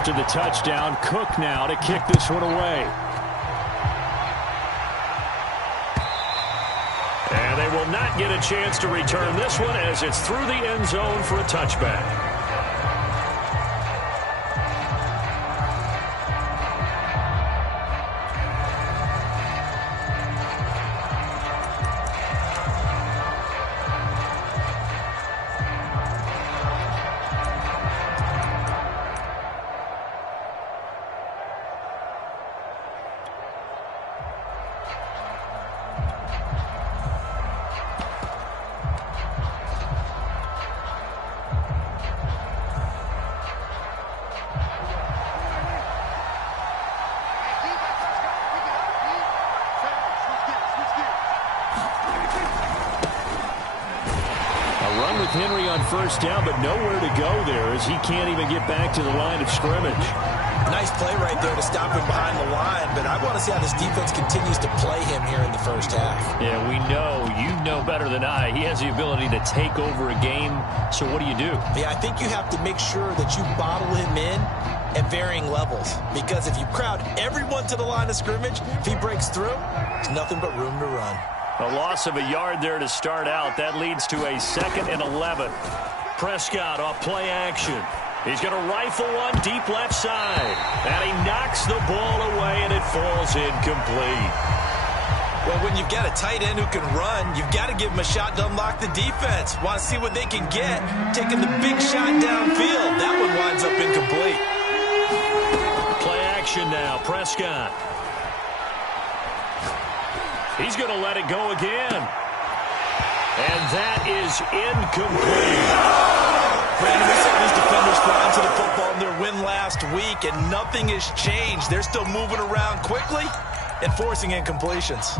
after the touchdown. Cook now to kick this one away. And they will not get a chance to return this one as it's through the end zone for a touchback. Henry on first down, but nowhere to go there as he can't even get back to the line of scrimmage. Nice play right there to stop him behind the line, but I want to see how this defense continues to play him here in the first half. Yeah, we know. You know better than I. He has the ability to take over a game, so what do you do? Yeah, I think you have to make sure that you bottle him in at varying levels, because if you crowd everyone to the line of scrimmage, if he breaks through, there's nothing but room to run. A loss of a yard there to start out. That leads to a 2nd and 11. Prescott off play action. He's going to rifle one deep left side. And he knocks the ball away, and it falls incomplete. Well, when you've got a tight end who can run, you've got to give him a shot to unlock the defense. Want to see what they can get. Taking the big shot downfield. That one winds up incomplete. Play action now. Prescott. He's going to let it go again. And that is incomplete. Brandon, we saw these defenders fly into the football in their win last week, and nothing has changed. They're still moving around quickly and forcing incompletions.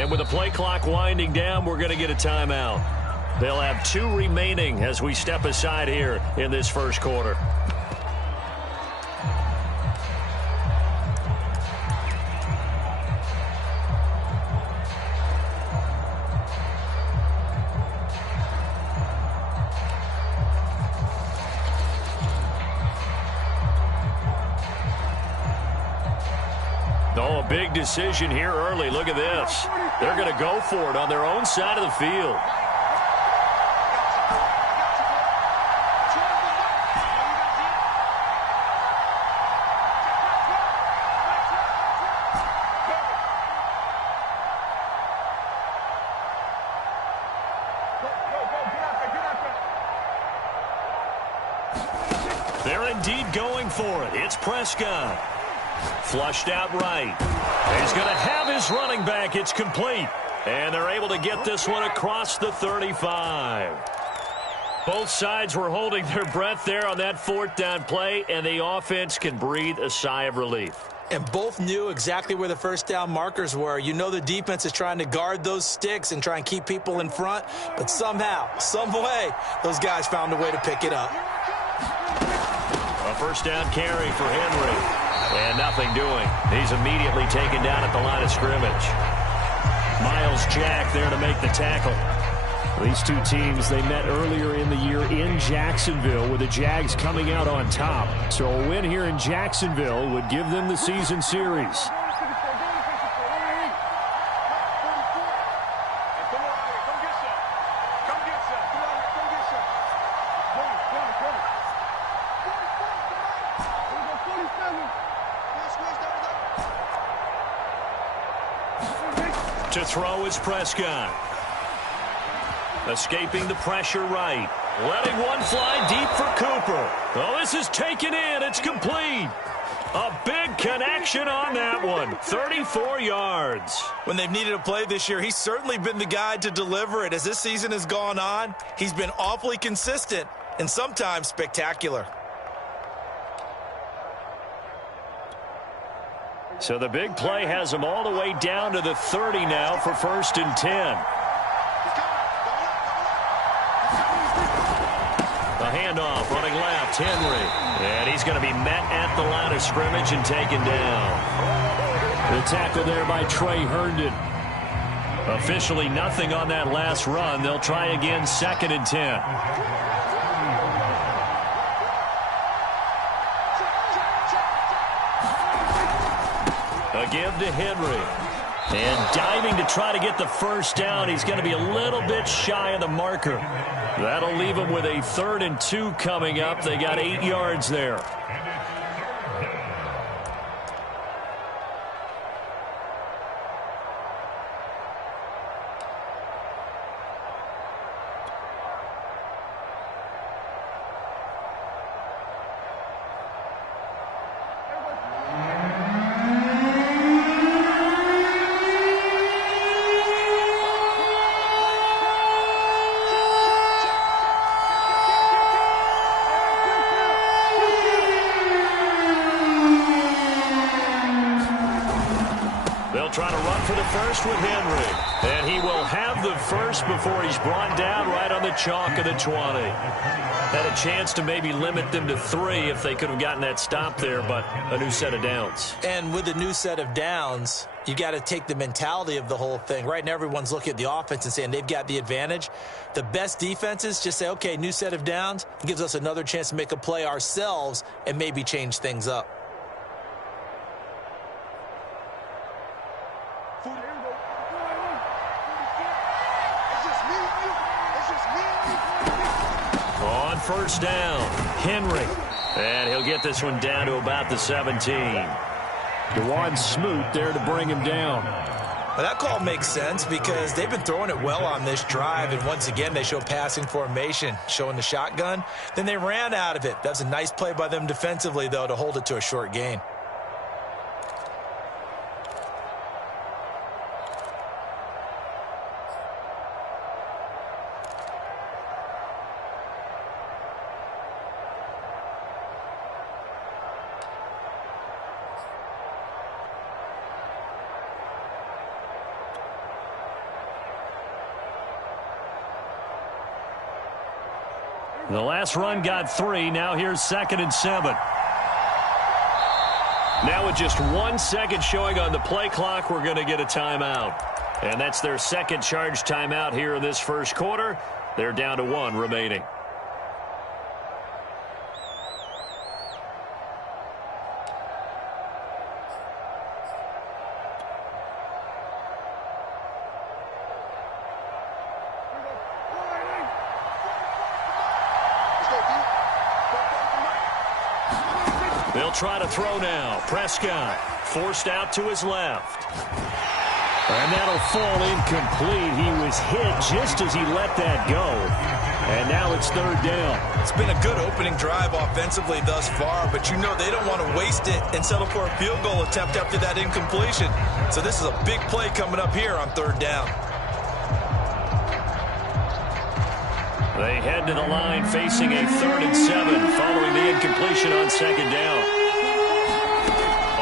And with the play clock winding down, we're going to get a timeout. They'll have 2 remaining as we step aside here in this first quarter. Oh, a big decision here early. Look at this. They're going to go for it on their own side of the field. They're indeed going for it. It's Prescott. Flushed out right. He's going to have his running back. It's complete. And they're able to get this one across the 35. Both sides were holding their breath there on that 4th down play, and the offense can breathe a sigh of relief. And both knew exactly where the first down markers were. You know the defense is trying to guard those sticks and try and keep people in front, but somehow, some way, those guys found a way to pick it up. A first down carry for Henry. And nothing doing. He's immediately taken down at the line of scrimmage. Miles Jack there to make the tackle. These two teams, they met earlier in the year in Jacksonville with the Jags coming out on top. So a win here in Jacksonville would give them the season series. To throw is Prescott. Escaping the pressure right. Letting one fly deep for Cooper. Oh, this is taken in. It's complete. A big connection on that one. 34 yards. When they've needed a play this year, he's certainly been the guy to deliver it. As this season has gone on, he's been awfully consistent and sometimes spectacular. So the big play has him all the way down to the 30 now for 1st and 10. A handoff running left, Henry. And he's going to be met at the line of scrimmage and taken down. The tackle there by Trey Herndon. Officially nothing on that last run. They'll try again 2nd and 10. A give to Henry. And diving to try to get the first down. He's going to be a little bit shy of the marker. That'll leave him with a 3rd and 2 coming up. They got 8 yards there. Trying to run for the first with Henry. And he will have the first before he's brought down right on the chalk of the 20. Had a chance to maybe limit them to 3 if they could have gotten that stop there, but a new set of downs. And with a new set of downs, you got to take the mentality of the whole thing. Right now, everyone's looking at the offense and saying they've got the advantage. The best defenses just say, okay, new set of downs. It gives us another chance to make a play ourselves and maybe change things up. On 1st down, Henry. And he'll get this one down to about the 17. DeJuan Smoot there to bring him down. Well, that call makes sense because they've been throwing it well on this drive, and once again they show passing formation, showing the shotgun. Then they ran out of it. That's a nice play by them defensively, though, to hold it to a short gain. The last run got 3. Now here's 2nd and 7. Now with just 1 second showing on the play clock, we're going to get a timeout. And that's their second charge timeout here in this first quarter. They're down to 1 remaining. They'll try to throw now. Prescott forced out to his left. And that'll fall incomplete. He was hit just as he let that go. And now it's 3rd down. It's been a good opening drive offensively thus far, but you know they don't want to waste it and settle for a field goal attempt after that incompletion. So this is a big play coming up here on 3rd down. They head to the line facing a 3rd and 7 following the incompletion on 2nd down.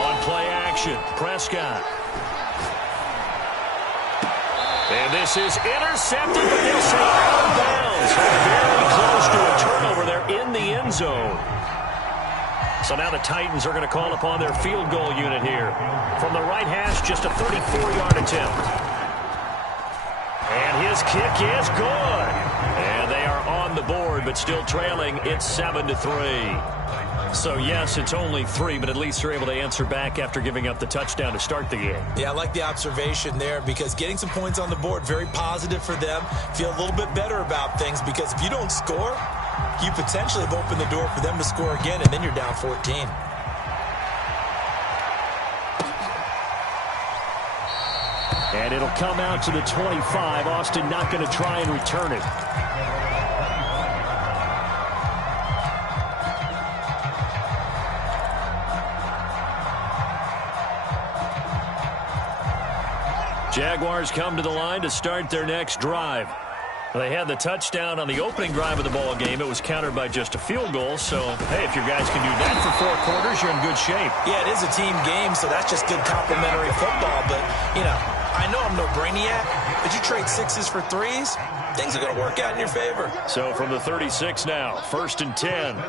On play action, Prescott. And this is intercepted, but they'll say out of bounds. Very close to a turnover there in the end zone. So now the Titans are going to call upon their field goal unit here. From the right hash, just a 34-yard attempt. And his kick is good. And they are on the board, but still trailing. It's 7-3. So, yes, it's only 3, but at least they're able to answer back after giving up the touchdown to start the game. Yeah, I like the observation there because getting some points on the board, very positive for them. Feel a little bit better about things because if you don't score, you potentially have opened the door for them to score again, and then you're down 14. And it'll come out to the 25. Austin not going to try and return it. Jaguars come to the line to start their next drive. They had the touchdown on the opening drive of the ball game. It was countered by just a field goal. So, hey, if your guys can do that for 4 quarters, you're in good shape. Yeah, it is a team game, so that's just good complementary football. But, you know, I know I'm no brainiac, but you trade 6s for 3s, things are going to work out in your favor. So from the 36 now, 1st and 10.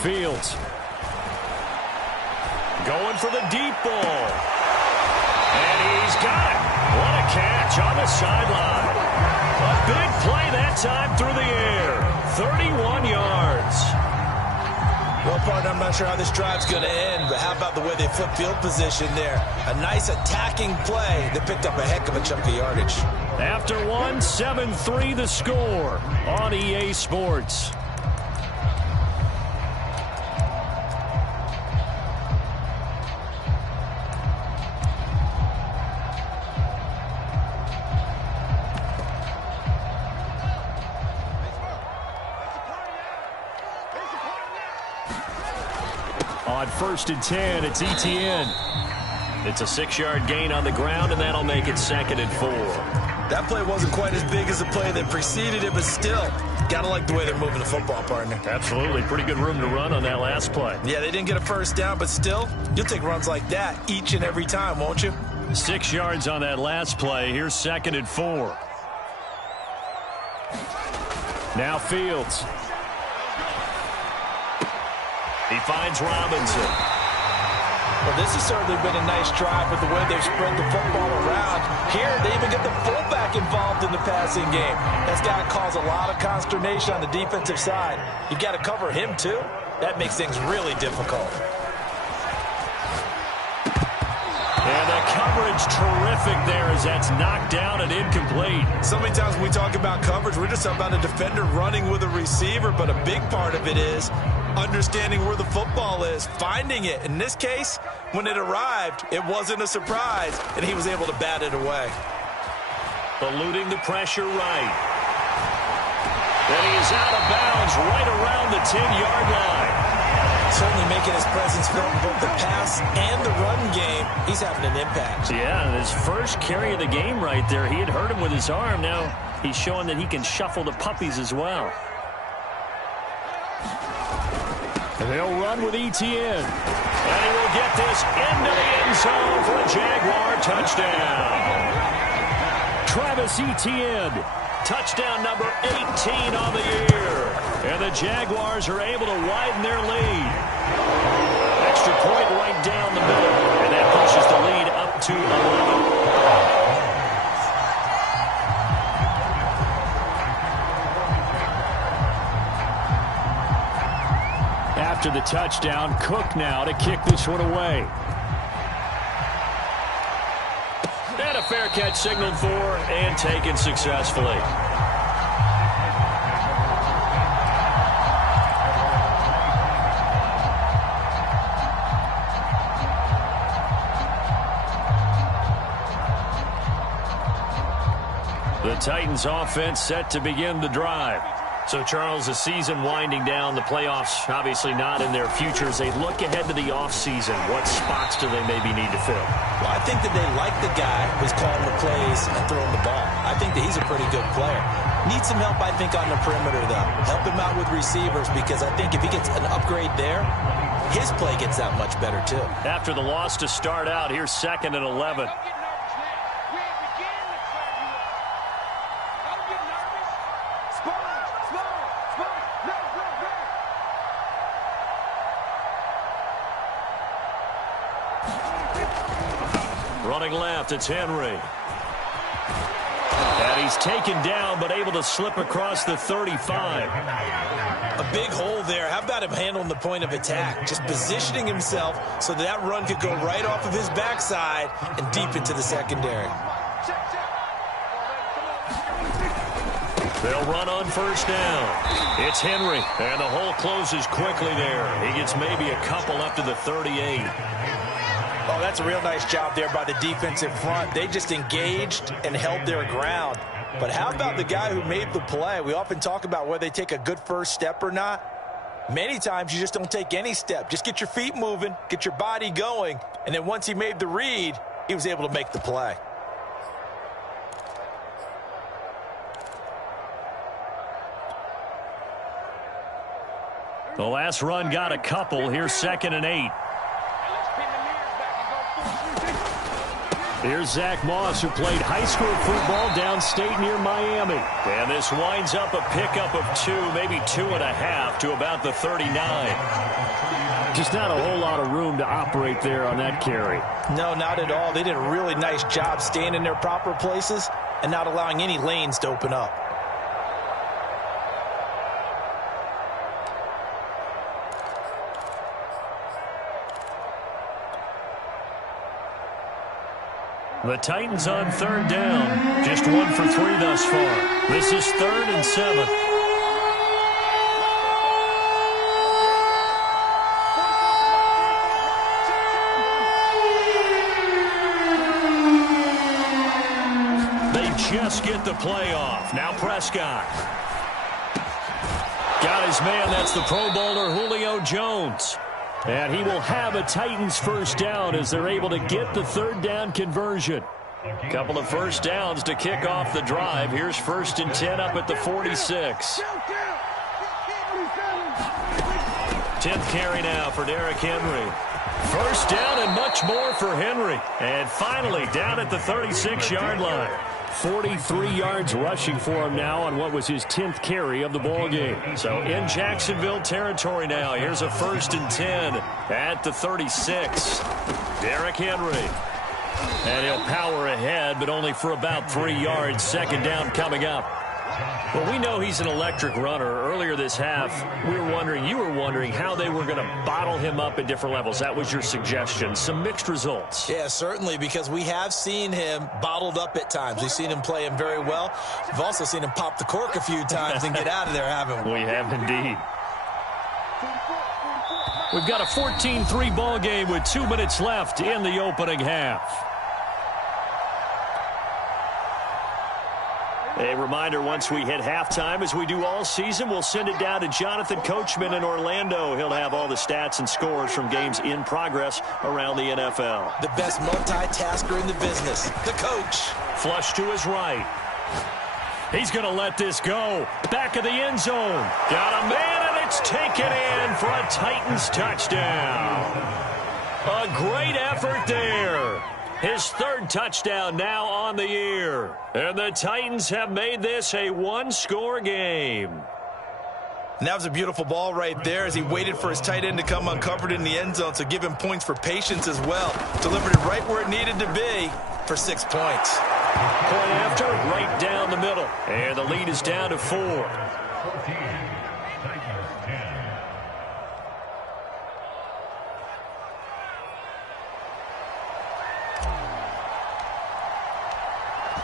Fields. Going for the deep ball. And he's got it. What a catch on the sideline. A big play that time through the air. 31 yards. Well, partner, I'm not sure how this drive's going to end, but how about the way they flip field position there? A nice attacking play that picked up a heck of a chunk of yardage. After one, 7-3 the score on EA Sports. On 1st and 10, it's Etienne. It's a 6-yard gain on the ground, and that'll make it 2nd and 4. That play wasn't quite as big as the play that preceded it, but still, got to like the way they're moving the football, partner. Absolutely. Pretty good room to run on that last play. Yeah, they didn't get a first down, but still, you'll take runs like that each and every time, won't you? 6 yards on that last play. Here's 2nd and 4. Now Fields. He finds Robinson. Well, this has certainly been a nice drive with the way they've spread the football around. Here, they even get the fullback involved in the passing game. That's got to cause a lot of consternation on the defensive side. You've got to cover him, too. That makes things really difficult. And the coverage terrific there as that's knocked down and incomplete. So many times when we talk about coverage, we're just talking about a defender running with a receiver, but a big part of it is understanding where the football is, finding it. In this case, when it arrived, it wasn't a surprise, and he was able to bat it away. Eluding the pressure right. Then he is out of bounds right around the 10-yard line. Certainly making his presence felt in both the pass and the run game. He's having an impact. Yeah, his first carry of the game right there. He had hurt him with his arm. Now he's showing that he can shuffle the puppies as well. And they'll run with Etienne. And he will get this into the end zone for a Jaguar touchdown. Travis Etienne, touchdown number 18 on the year. And the Jaguars are able to widen their lead. Extra point right down the middle. And that pushes the lead up to 11. After the touchdown, Cook now to kick this one away. And a fair catch signaled for and taken successfully. The Titans offense set to begin the drive. So, Charles, the season winding down, the playoffs obviously not in their future. As they look ahead to the offseason, what spots do they maybe need to fill? Well, I think that they like the guy who's calling the plays and throwing the ball. I think that he's a pretty good player. Needs some help, I think, on the perimeter, though. Help him out with receivers, because I think if he gets an upgrade there, his play gets that much better, too. After the loss to start out, here's 2nd and 11. Running left, it's Henry. And he's taken down, but able to slip across the 35. A big hole there. How about him handling the point of attack? Just positioning himself so that run could go right off of his backside and deep into the secondary. They'll run on 1st down. It's Henry, and the hole closes quickly there. He gets maybe a couple up to the 38. Oh, that's a real nice job there by the defensive front. They just engaged and held their ground. But how about the guy who made the play? We often talk about whether they take a good first step or not. Many times you just don't take any step. Just get your feet moving, get your body going, and then once he made the read, he was able to make the play. The last run got a couple. Here's 2nd and 8. Here's Zach Moss, who played high school football downstate near Miami. And this winds up a pickup of 2, maybe 2.5 to about the 39. Just not a whole lot of room to operate there on that carry. No, not at all. They did a really nice job staying in their proper places and not allowing any lanes to open up. The Titans on 3rd down. Just 1 for 3 thus far. This is 3rd and 7. They just get the play off. Now Prescott. Got his man. That's the Pro Bowler Julio Jones. And he will have a Titans first down as they're able to get the 3rd down conversion. Couple of first downs to kick off the drive. Here's 1st and 10 up at the 46. 10th carry now for Derrick Henry. First down and much more for Henry. And finally down at the 36-yard line. 43 yards rushing for him now on what was his 10th carry of the ball game. So in Jacksonville territory now. Here's a 1st and 10 at the 36. Derrick Henry. And he'll power ahead, but only for about 3 yards. 2nd down coming up. Well, we know he's an electric runner. Earlier this half, you were wondering how they were going to bottle him up at different levels. That was your suggestion. Some mixed results. Yeah, certainly, because we have seen him bottled up at times. We've seen him play him very well. We've also seen him pop the cork a few times and get out of there, haven't we? We have indeed. We've got a 14-3 ball game with 2 minutes left in the opening half. A reminder, once we hit halftime, as we do all season, we'll send it down to Jonathan Coachman in Orlando. He'll have all the stats and scores from games in progress around the NFL. The best multitasker in the business, the coach. Flush to his right. He's going to let this go. Back of the end zone. Got a man, and it's taken in for a Titans touchdown. A great effort there. His 3rd touchdown now on the year. And the Titans have made this a 1-score game. And that was a beautiful ball right there as he waited for his tight end to come uncovered in the end zone, so give him points for patience as well. Delivered it right where it needed to be for 6 points. Point after, right down the middle. And the lead is down to 4.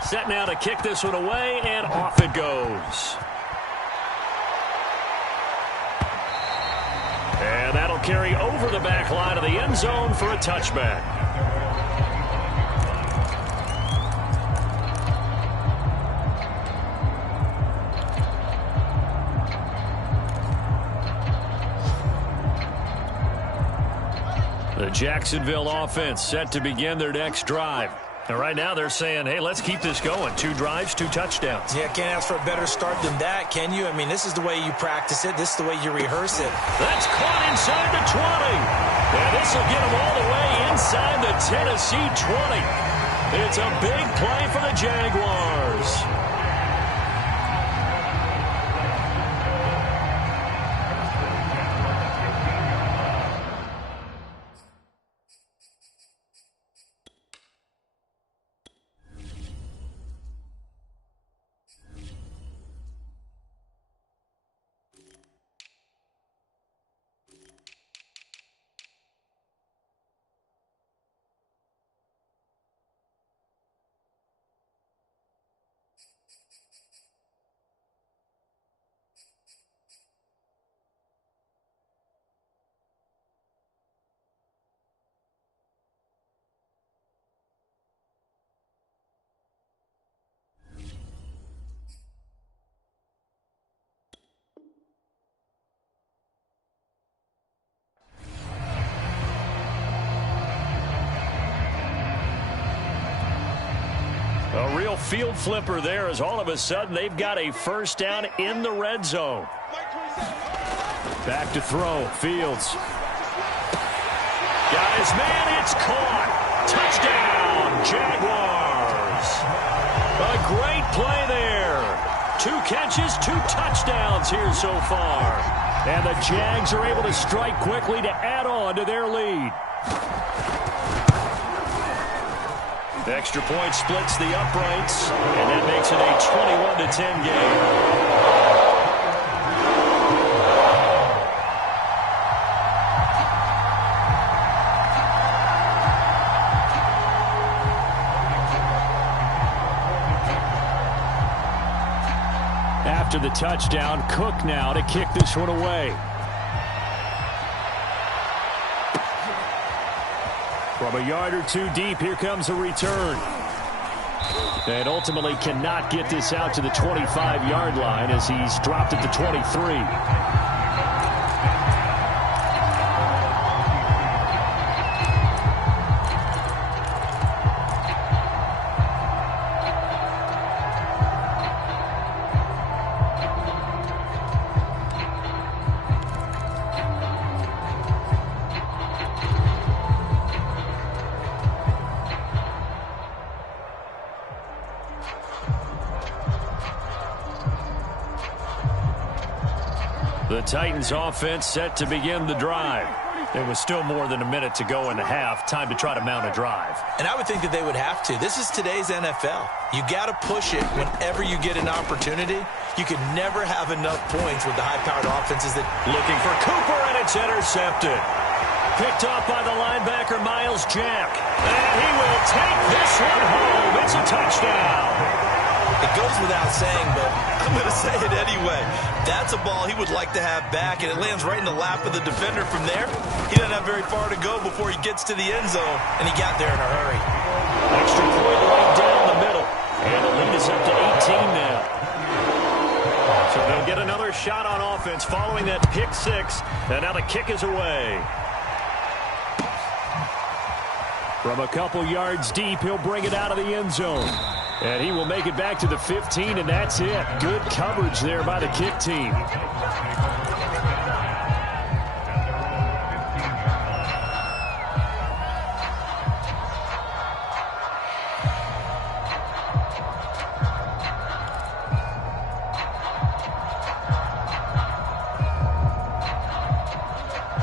Set now to kick this one away, and off it goes. And that'll carry over the back line of the end zone for a touchback. The Jacksonville offense set to begin their next drive. And right now they're saying, hey, let's keep this going. 2 drives, 2 touchdowns. Yeah, can't ask for a better start than that, can you? I mean, this is the way you practice it. This is the way you rehearse it. That's caught inside the 20. And this will get them all the way inside the Tennessee 20. It's a big play for the Jaguars. A real field flipper there as all of a sudden they've got a first down in the red zone. Back to throw. Fields. Got his man. It's caught. Touchdown, Jaguars. A great play there. 2 catches, 2 touchdowns here so far. And the Jags are able to strike quickly to add on to their lead. The extra point splits the uprights, and that makes it a 21-10 game. After the touchdown, Cook now to kick this one away. From a yard or 2 deep, here comes a return. And ultimately cannot get this out to the 25-yard line as he's dropped at the 23. The Titans offense set to begin the drive. There was still more than a minute to go in the half. Time to try to mount a drive. And I would think that they would have to. This is today's NFL. You got to push it whenever you get an opportunity. You can never have enough points with the high-powered offenses that... Looking for Cooper, and it's intercepted. Picked off by the linebacker, Miles Jack. And he will take this one home. It's a touchdown. It goes without saying, but I'm going to say it anyway. That's a ball he would like to have back, and it lands right in the lap of the defender from there. He doesn't have very far to go before he gets to the end zone, and he got there in a hurry. Extra point right down the middle, and the lead is up to 18 now. So they'll get another shot on offense following that pick 6, and now the kick is away. From a couple yards deep, he'll bring it out of the end zone. And he will make it back to the 15, and that's it. Good coverage there by the kick team.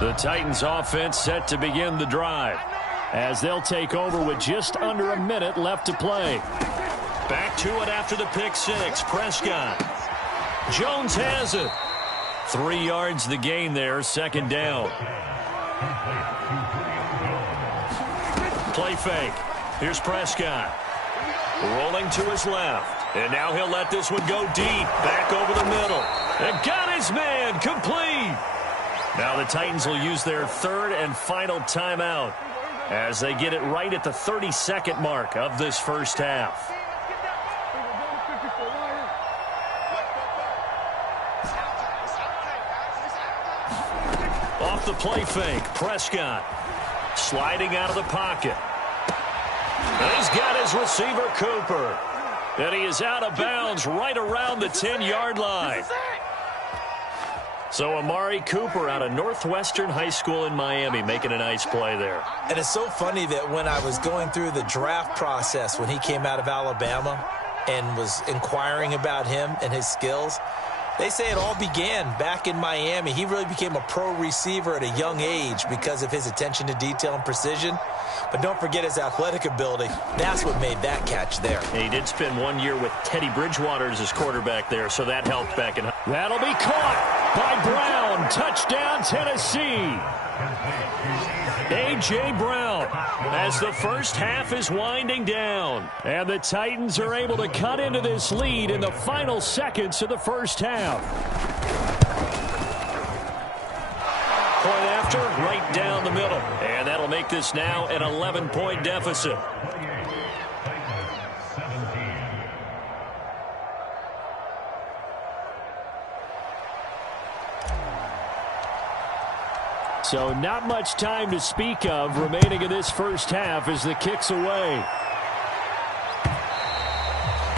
The Titans offense set to begin the drive as they'll take over with just under a minute left to play. Back to it after the pick 6. Prescott. Jones has it. 3 yards the gain there. Second down. Play fake. Here's Prescott. Rolling to his left. And now he'll let this one go deep. Back over the middle. And got his man. Complete. Now the Titans will use their 3rd and final timeout as they get it right at the 32nd mark of this first half. Off the play fake, Prescott sliding out of the pocket. And he's got his receiver, Cooper. And he is out of bounds right around the 10-yard line. So Amari Cooper out of Northwestern High School in Miami making a nice play there. And it's so funny that when I was going through the draft process when he came out of Alabama and was inquiring about him and his skills, they say it all began back in Miami. He really became a pro receiver at a young age because of his attention to detail and precision. But don't forget his athletic ability. That's what made that catch there. And he did spend 1 year with Teddy Bridgewater as his quarterback there, so that helped back in. That'll be caught by Brown. Touchdown, Tennessee. A.J. Brown as the first half is winding down. And the Titans are able to cut into this lead in the final seconds of the first half. Point after, right down the middle. And that'll make this now an 11-point deficit. So not much time to speak of remaining in this first half as the kick's away.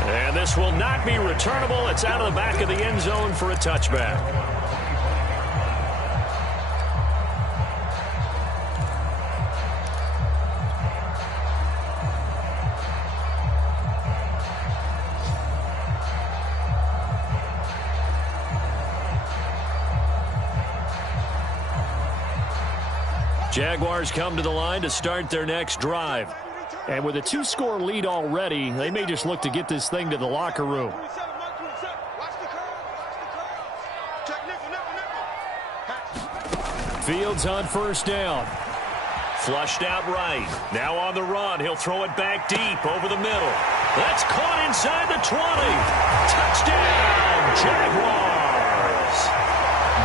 And this will not be returnable. It's out of the back of the end zone for a touchback. Jaguars come to the line to start their next drive. And with a 2-score lead already, they may just look to get this thing to the locker room. Fields on first down. Flushed out right. Now on the run. He'll throw it back deep over the middle. That's caught inside the 20. Touchdown, Jaguars.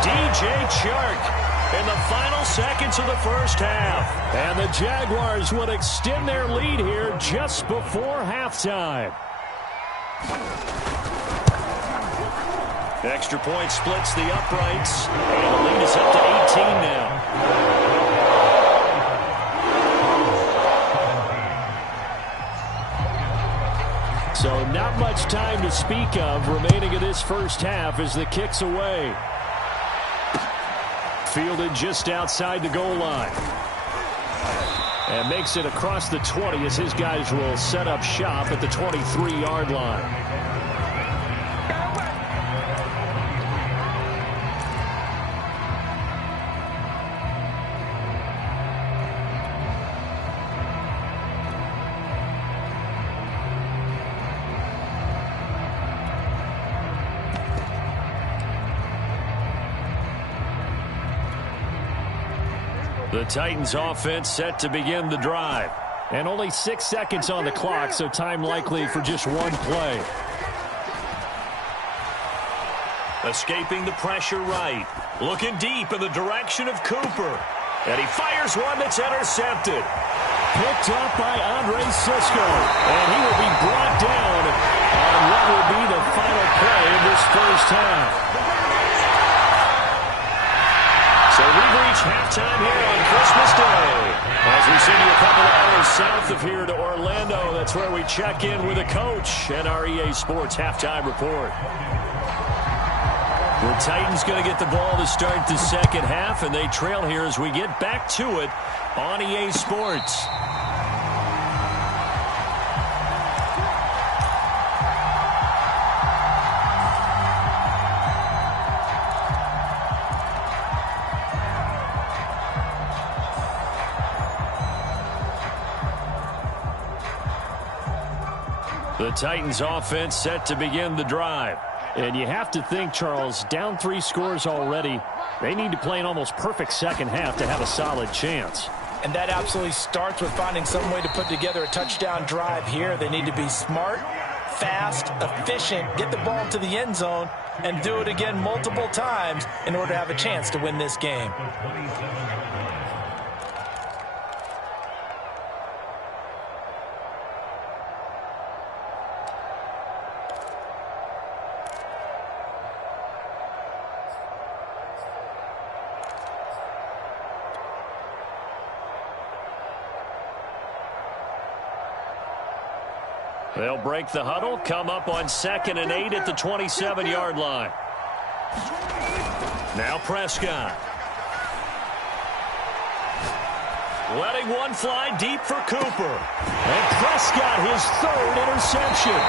DJ Chark in the final seconds of the first half. And the Jaguars would extend their lead here just before halftime. Extra point splits the uprights. And the lead is up to 18 now. So not much time to speak of remaining in this first half as the kick's away. Fielded just outside the goal line. And makes it across the 20 as his guys will set up shop at the 23-yard line. The Titans offense set to begin the drive. And only 6 seconds on the clock, so time likely for just one play. Escaping the pressure right. Looking deep in the direction of Cooper. And he fires one that's intercepted. Picked up by Andre Sisco. And he will be brought down on what will be the final play of this first half. So we've reached halftime here on Christmas Day. As we send you a couple hours south of here to Orlando, that's where we check in with the coach and our EA Sports halftime report. The Titans going to get the ball to start the second half, and they trail here as we get back to it on EA Sports. The Titans offense set to begin the drive. And you have to think, Charles, down 3 scores already. They need to play an almost perfect second half to have a solid chance. And that absolutely starts with finding some way to put together a touchdown drive here. They need to be smart, fast, efficient, get the ball to the end zone, and do it again multiple times in order to have a chance to win this game. They'll break the huddle, come up on 2nd and 8 at the 27-yard line. Now Prescott. Letting one fly deep for Cooper. And Prescott, his 3rd interception.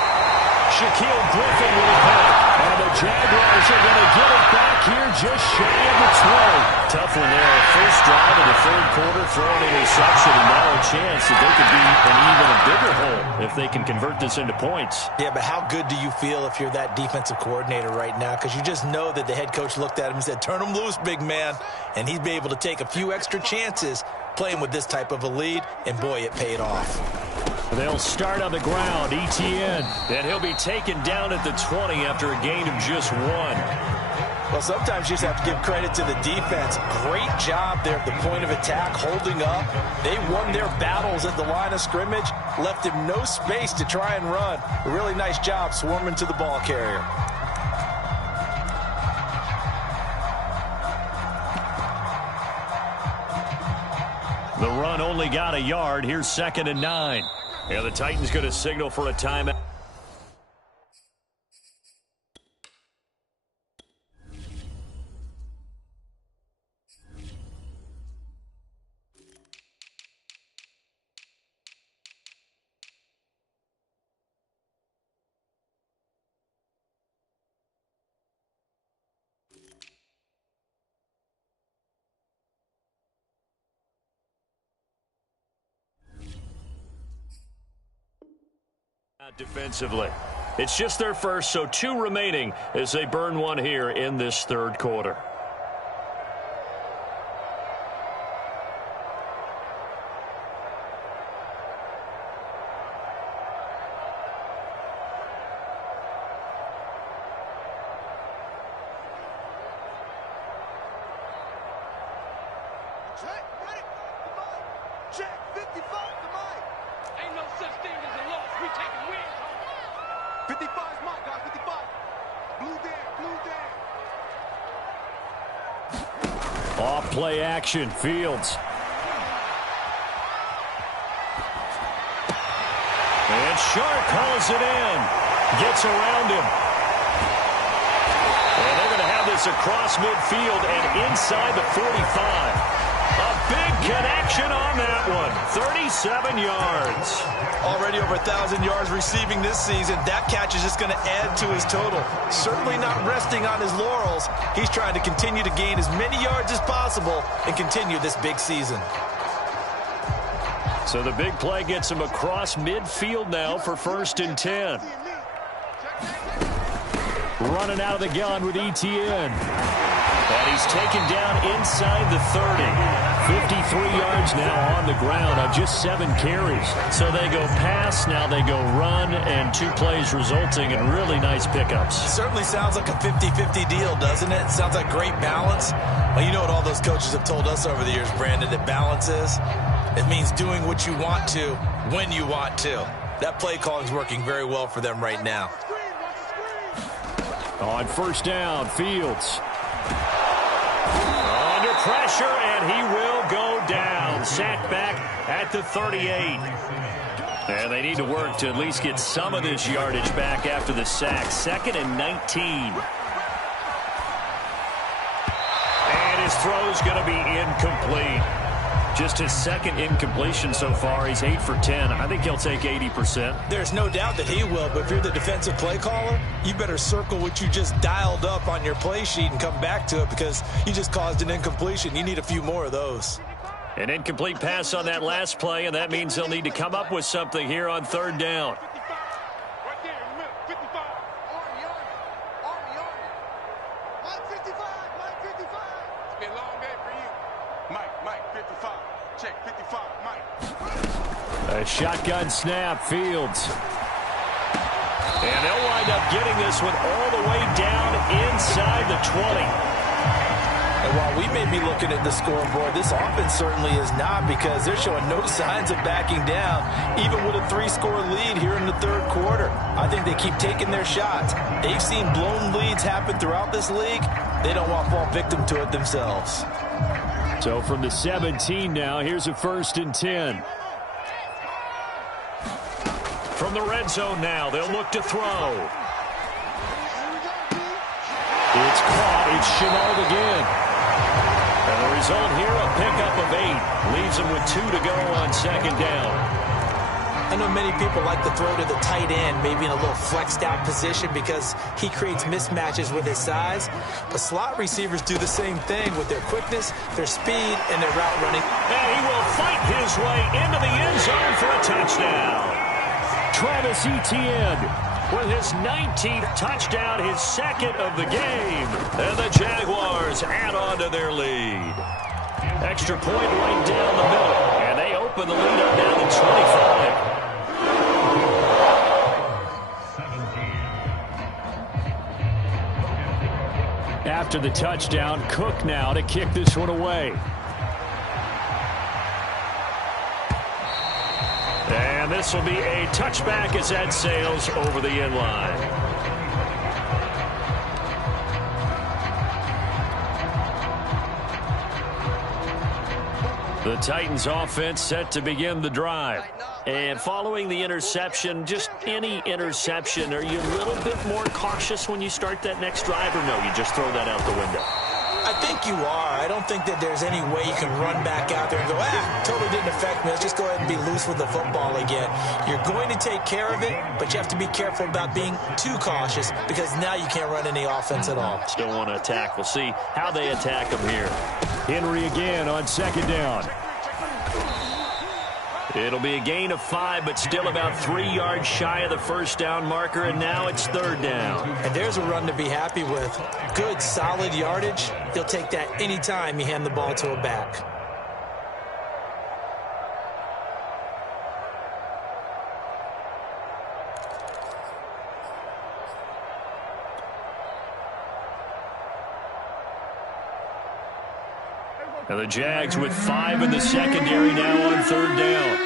Shaquille Griffin with a pick. And the Jaguars are going to get it back here just shy of the 20. Tough one there. First drive of the 3rd quarter, throw an interception, and now a chance that they could be an even a bigger hole if they can convert this into points. Yeah, but how good do you feel if you're that defensive coordinator right now? Because you just know that the head coach looked at him and said, turn him loose, big man. And he'd be able to take a few extra chances playing with this type of a lead, and boy, it paid off. They'll start on the ground, Etienne. And he'll be taken down at the 20 after a gain of just 1. Well, sometimes you just have to give credit to the defense. Great job there at the point of attack, holding up. They won their battles at the line of scrimmage, left him no space to try and run. A really nice job swarming to the ball carrier. The run only got a yard. Here's 2nd and 9. And the Titans going to signal for a timeout. Defensively. It's just their first, so 2 remaining as they burn one here in this third quarter. Check, 55 to Mike. Ain't no such thing as a loss. We taking wins home. 55 is Mike, guys. 55. Blue there, blue there. Off play action, Fields. And Sharp calls it in. Gets around him. And they're going to have this across midfield and inside the 45. A big connection on that one. 37 yards. Already over 1,000 yards receiving this season. That catch is just going to add to his total. Certainly not resting on his laurels. He's trying to continue to gain as many yards as possible and continue this big season. So the big play gets him across midfield now for 1st and 10. Running out of the gun with Etienne. And he's taken down inside the 30. 53 yards now on the ground on just 7 carries. So they go pass, now they go run, and 2 plays resulting in really nice pickups. Certainly sounds like a 50-50 deal, doesn't it? Sounds like great balance. Well, you know what all those coaches have told us over the years, Brandon, that balance is? It means doing what you want to when you want to. That play calling is working very well for them right now. On 1st down, Fields. Under pressure, and he will go down. Sacked back at the 38. And they need to work to at least get some of this yardage back after the sack. 2nd and 19. And his throw's going to be incomplete. Just his 2nd incompletion so far. He's 8 for 10. I think he'll take 80%. There's no doubt that he will, but if you're the defensive play caller, you better circle what you just dialed up on your play sheet and come back to it because you just caused an incompletion. You need a few more of those. An incomplete pass on that last play, and that means they'll need to come up with something here on 3rd down. A shotgun snap, Fields. And they'll wind up getting this one all the way down inside the 20. And while we may be looking at the scoreboard, this offense certainly is not because they're showing no signs of backing down, even with a 3-score lead here in the 3rd quarter. I think they keep taking their shots. They've seen blown leads happen throughout this league. They don't want to fall victim to it themselves. So from the 17 now, here's a 1st and 10. From the red zone now, they'll look to throw. It's caught. It's Chenault again. And the result here, a pickup of 8. Leaves them with 2 to go on 2nd down. I know many people like to throw to the tight end, maybe in a little flexed out position because he creates mismatches with his size. But slot receivers do the same thing with their quickness, their speed, and their route running. And he will fight his way into the end zone for a touchdown. Travis Etienne with his 19th touchdown, his 2nd of the game. And the Jaguars add on to their lead. Extra point right down the middle. And they open the lead up down to 25. After the touchdown, Cook now to kick this one away. And this will be a touchback as that sails over the end line. The Titans offense set to begin the drive. And following the interception, just any interception, are you a little bit more cautious when you start that next drive, or no, you just throw that out the window? I think you are. I don't think that there's any way you can run back out there and go, totally didn't affect me. Let's just go ahead and be loose with the football again. You're going to take care of it, but you have to be careful about being too cautious because now you can't run any offense at all. Still want to attack. We'll see how they attack them here. Henry again on 2nd down. It'll be a gain of 5, but still about 3 yards shy of the first down marker, and now it's 3rd down. And there's a run to be happy with. Good, solid yardage. He'll take that anytime you hand the ball to a back. And the Jags with 5 in the secondary now on 3rd down.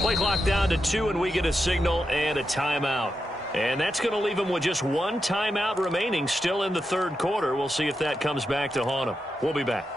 Play clock down to 2, and we get a signal and a timeout. And that's going to leave them with just 1 timeout remaining still in the 3rd quarter. We'll see if that comes back to haunt them. We'll be back.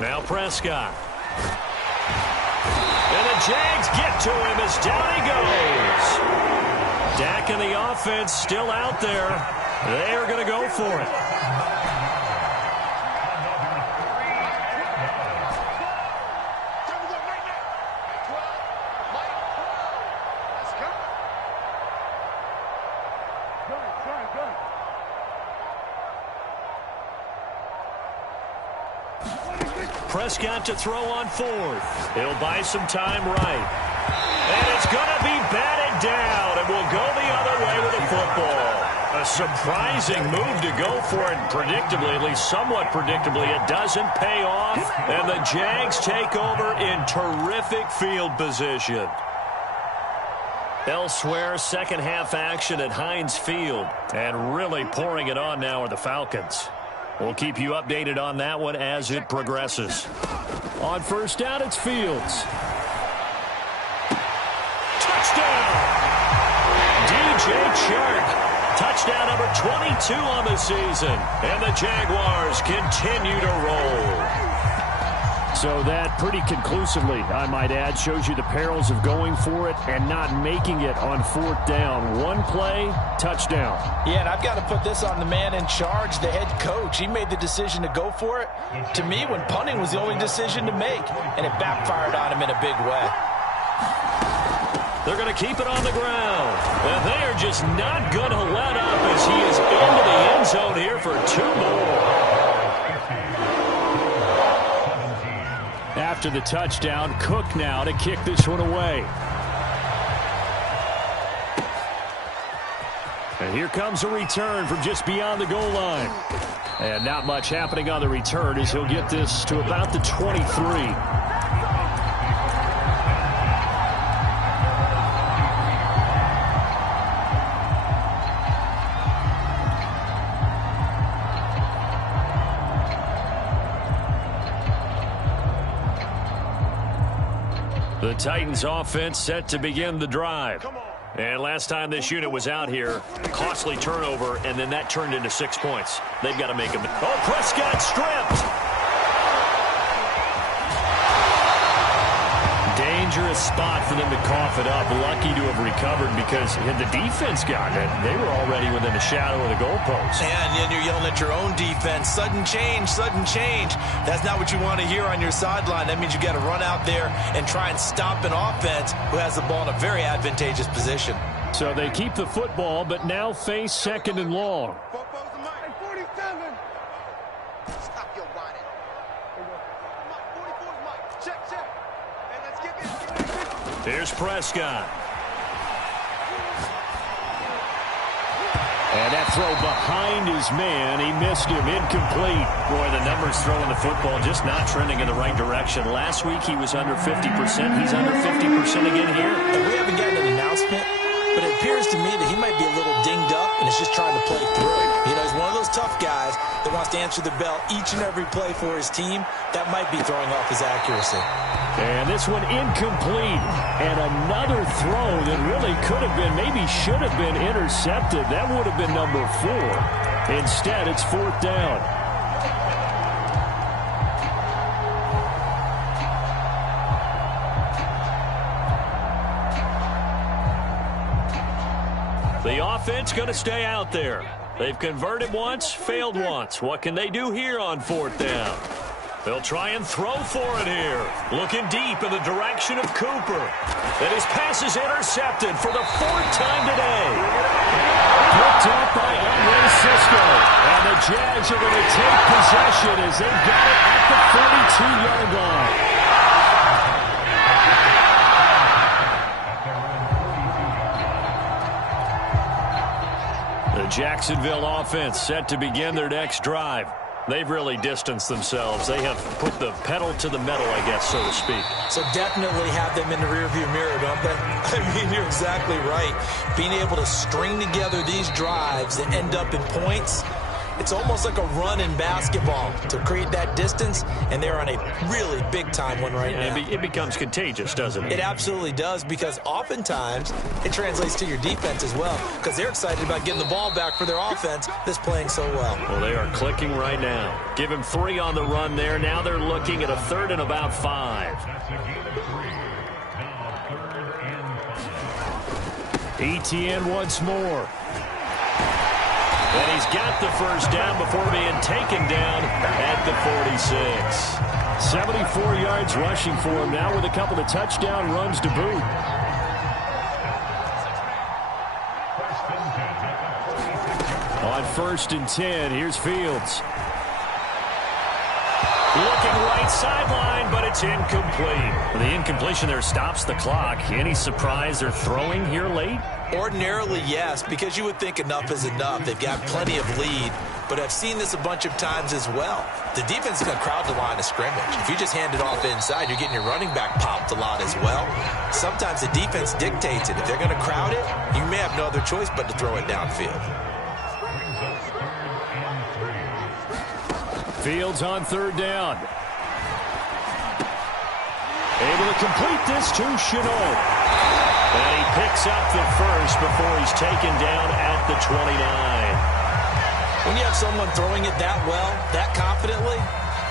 Now Prescott. And the Jags get to him as down he goes. Dak and the offense still out there. They are going to go for it. Prescott to throw on 4th. He'll buy some time right. And it's going to be batted down, and we'll go the other way with the football. A surprising move to go for it, predictably, at least somewhat predictably. It doesn't pay off, and the Jags take over in terrific field position. Elsewhere, second half action at Heinz Field, and really pouring it on now are the Falcons. We'll keep you updated on that one as it progresses. On 1st down, it's Fields. Touchdown! DJ Chark. Touchdown number 22 on the season. And the Jaguars continue to roll. So that pretty conclusively, I might add, shows you the perils of going for it and not making it on 4th down. One play, touchdown. Yeah, and I've got to put this on the man in charge, the head coach. He made the decision to go for it. To me, when punting was the only decision to make, and it backfired on him in a big way. They're going to keep it on the ground. And they are just not going to let up as he is into the end zone here for 2 more. After the touchdown, Cook now to kick this one away. And here comes a return from just beyond the goal line. And not much happening on the return as he'll get this to about the 23. The Titans offense set to begin the drive. And last time this unit was out here, costly turnover, and then that turned into 6 points. They've got to make them. Oh, Prescott stripped. Dangerous spot for them to cough it up. Lucky to have recovered because had the defense gotten it, they were already within the shadow of the goalpost. Yeah, and then you're yelling at your own defense. Sudden change, sudden change. That's not what you want to hear on your sideline. That means you got to run out there and try and stop an offense who has the ball in a very advantageous position. So they keep the football, but now face 2nd and long. Stop your whining. 44's Mike. Check. And let's get it. Here's Prescott. And that throw behind his man, he missed him, incomplete. Boy, the numbers throwing the football just not trending in the right direction. Last week he was under 50%. He's under 50% again here. And we haven't gotten an announcement, but it appears to me that he might be a little dinged up and is just trying to play through. You know, he's one of those tough guys that wants to answer the bell each and every play for his team. That might be throwing off his accuracy. And this one incomplete. And another throw that really could have been, maybe should have been intercepted. That would have been number 4. Instead, it's 4th down. The offense going to stay out there. They've converted once, failed once. What can they do here on 4th down? They'll try and throw for it here. Looking deep in the direction of Cooper. And his pass is intercepted for the 4th time today. Picked up by Andre Cisco. And the Jags are going to take possession as they've got it at the 42-yard line. The Jacksonville offense set to begin their next drive. They've really distanced themselves. They have put the pedal to the metal, I guess, so to speak. So definitely have them in the rearview mirror, don't they? I mean, you're exactly right. Being able to string together these drives that end up in points, it's almost like a run in basketball to create that distance, and they're on a really big-time one right now. It becomes contagious, doesn't it? It absolutely does, because oftentimes it translates to your defense as well, because they're excited about getting the ball back for their offense that's playing so well. Well, they are clicking right now. Give him 3 on the run there. Now they're looking at a 3rd and about 5. ETN once more. And he's got the 1st down before being taken down at the 46. 74 yards rushing for him now with a couple of touchdown runs to boot. On 1st and 10, here's Fields. Looking right sideline, but it's incomplete. The incompletion there stops the clock. Any surprise they're throwing here late? Ordinarily, yes, because you would think enough is enough. They've got plenty of lead, but I've seen this a bunch of times as well. The defense is going to crowd the line of scrimmage. If you just hand it off inside, you're getting your running back popped a lot as well. Sometimes the defense dictates it. If they're going to crowd it, you may have no other choice but to throw it downfield. Fields on 3rd down. Able to complete this to Chenault. And he picks up the 1st before he's taken down at the 29. When you have someone throwing it that well, that confidently,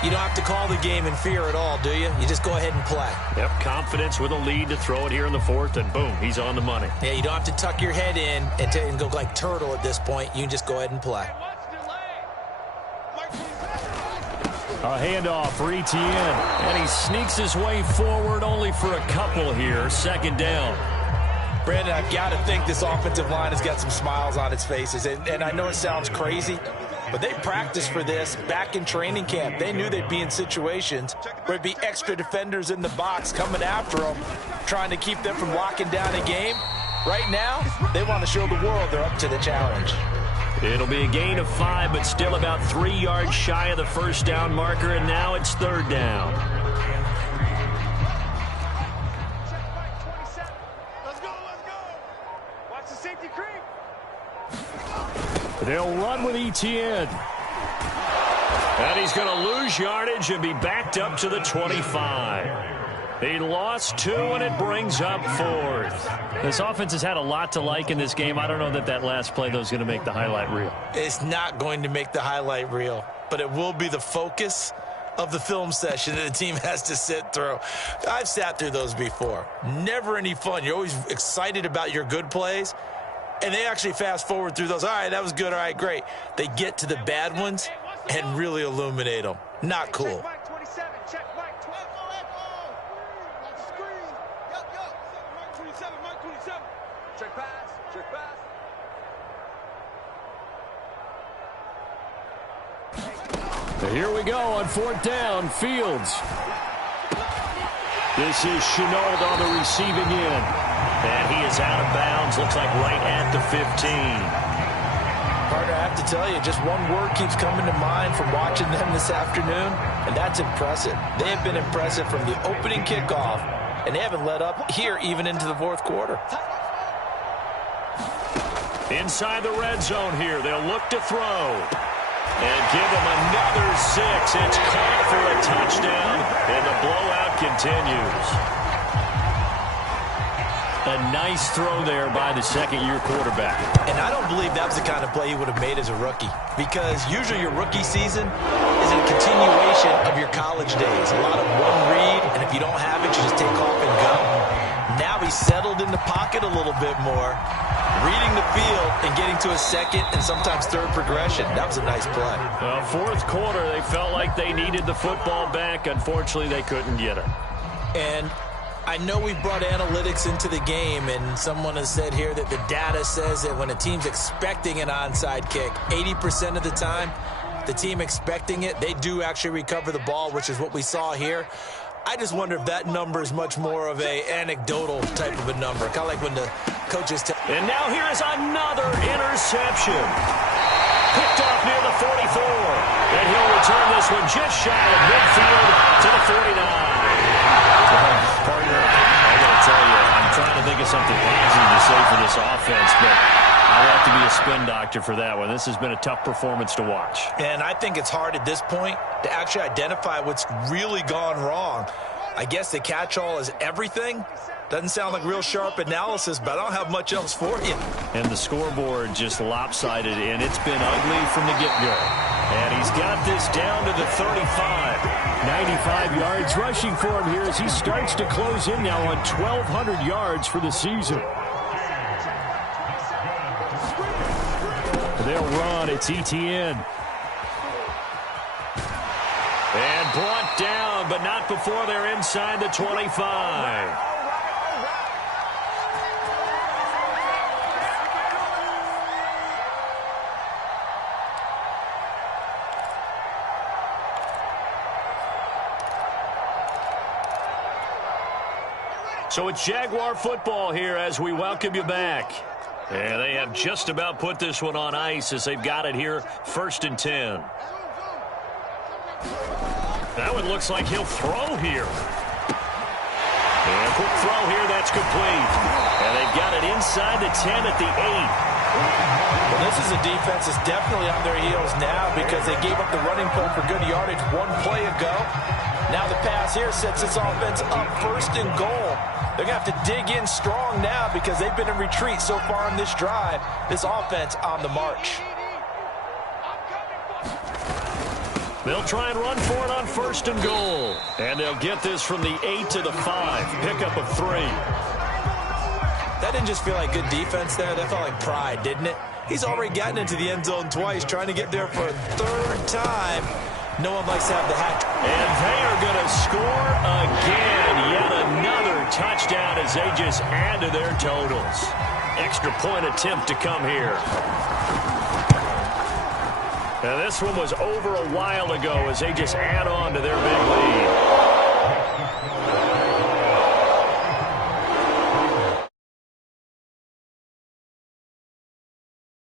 you don't have to call the game in fear at all, do you? You just go ahead and play. Yep, confidence with a lead to throw it here in the 4th, and boom, he's on the money. Yeah, you don't have to tuck your head in and go like turtle at this point. You can just go ahead and play. A handoff for ETN. And he sneaks his way forward only for a couple here. 2nd down. Brandon, I've got to think this offensive line has got some smiles on its faces. And I know it sounds crazy, but they practiced for this back in training camp. They knew they'd be in situations where it'd be extra defenders in the box coming after them, trying to keep them from locking down a game. Right now, they want to show the world they're up to the challenge. It'll be a gain of 5, but still about 3 yards shy of the 1st down marker, and now it's 3rd down. Let's go. Watch the safety creep. They'll run with ETN. And he's going to lose yardage and be backed up to the 25. He lost 2, and it brings up 4th. This offense has had a lot to like in this game. I don't know that last play, though, is going to make the highlight reel. It's not going to make the highlight reel, but it will be the focus of the film session that the team has to sit through. I've sat through those before. Never any fun. You're always excited about your good plays, and they actually fast forward through those. All right, that was good. All right, great. They get to the bad ones and really illuminate them. Not cool. Here we go on 4th down. Fields. This is Chenault on the receiving end. And he is out of bounds. Looks like right at the 15. Partner, I have to tell you, just one word keeps coming to mind from watching them this afternoon, and that's impressive. They have been impressive from the opening kickoff, and they haven't let up here even into the 4th quarter. Inside the red zone here, they'll look to throw. And give him another 6. It's caught for a touchdown, and the blowout continues. A nice throw there by the second-year quarterback. And I don't believe that was the kind of play he would have made as a rookie, because usually your rookie season is a continuation of your college days. A lot of one read, and if you don't have it, you just take off and go. Now he's settled in the pocket a little bit more, reading the field and getting to a second and sometimes third progression. That was a nice play. Fourth quarter, they felt like they needed the football back. Unfortunately, they couldn't get it. And I know we've brought analytics into the game, and someone has said here that the data says that when a team's expecting an onside kick, 80% of the time, the team expecting it, they do actually recover the ball, which is what we saw here. I just wonder if that number is much more of a anecdotal type of a number, kind of like when the coaches tell. And now here is another interception. Picked off near the 44. And he'll return this one just shy of midfield to the 49. Well, partner, I got to tell you, I'm trying to think of something positive to say for this offense, but I'll have to be a spin doctor for that one. This has been a tough performance to watch. And I think it's hard at this point to actually identify what's really gone wrong. I guess the catch-all is everything. Doesn't sound like real sharp analysis, but I don't have much else for you. And the scoreboard just lopsided, and it's been ugly from the get-go. And he's got this down to the 35. 95 yards rushing for him here as he starts to close in now on 1,200 yards for the season. They'll run. It's ETN. And brought down, but not before they're inside the 25. So it's Jaguar football here as we welcome you back. And they have just about put this one on ice as they've got it here, 1st and 10. That one looks like he'll throw here. And a quick throw here, that's complete. And they've got it inside the 10 at the 8. Well, this is a defense that's definitely on their heels now because they gave up the running play for good yardage one play ago. Now the pass here sets this offense up 1st and goal. They're going to have to dig in strong now because they've been in retreat so far in this drive. This offense on the march. They'll try and run for it on 1st and goal. And they'll get this from the 8 to the 5. Pickup of 3. That didn't just feel like good defense there. That felt like pride, didn't it? He's already gotten into the end zone twice, trying to get there for a 3rd time. No one likes to have the hat. And they are going to score again. Yet another touchdown as they just add to their totals. Extra point attempt to come here. Now this one was over a while ago as they just add on to their big lead.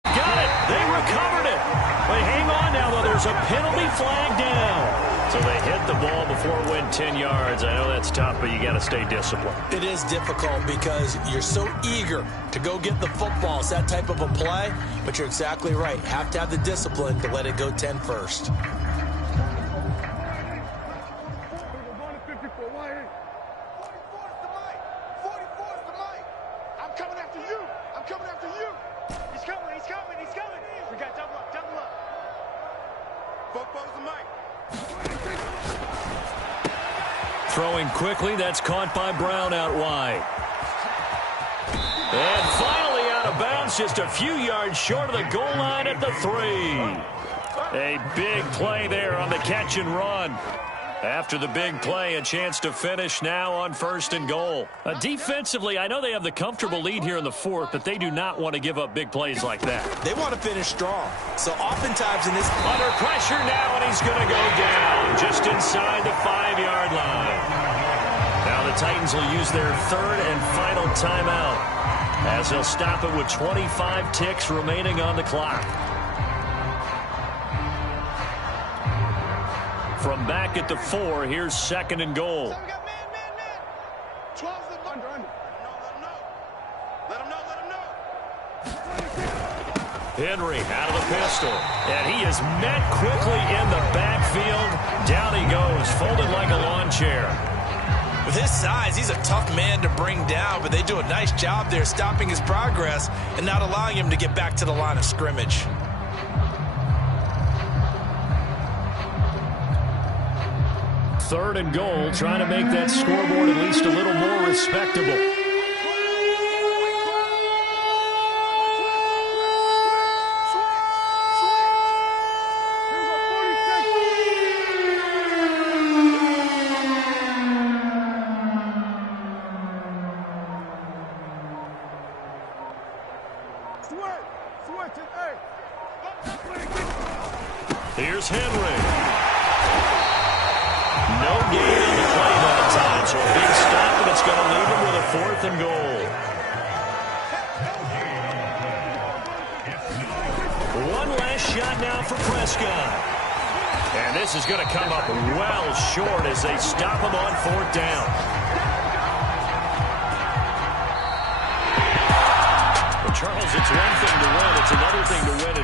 Got it. They recovered it. But hang on now, though. There's a penalty flag down. So they hit the ball before it went 10 yards. I know that's tough, but you got to stay disciplined. It is difficult because you're so eager to go get the football. It's that type of a play, but you're exactly right. Have to have the discipline to let it go 10 first. Throwing quickly, that's caught by Brown out wide. And finally out of bounds, just a few yards short of the goal line at the 3. A big play there on the catch and run. After the big play, a chance to finish now on 1st and goal. Defensively, I know they have the comfortable lead here in the 4th, but they do not want to give up big plays like that. They want to finish strong. So oftentimes in this... Under pressure now, and he's going to go down just inside the 5-yard line. Now the Titans will use their 3rd and final timeout as they'll stop it with 25 ticks remaining on the clock. From back at the 4, here's 2nd and goal. So we got man. 12's the under. Let him know. Henry out of the pistol. And he is met quickly in the backfield. Down he goes, folded like a lawn chair. With his size, he's a tough man to bring down, but they do a nice job there stopping his progress and not allowing him to get back to the line of scrimmage. Third and goal, trying to make that scoreboard at least a little more respectable. Here's Henry. No gain on the play that time, so a big stop, and it's going to leave him with a 4th and goal. One last shot now for Prescott. And this is going to come up well short as they stop him on 4th down. Well, Charles, it's one thing to win. It's another thing to win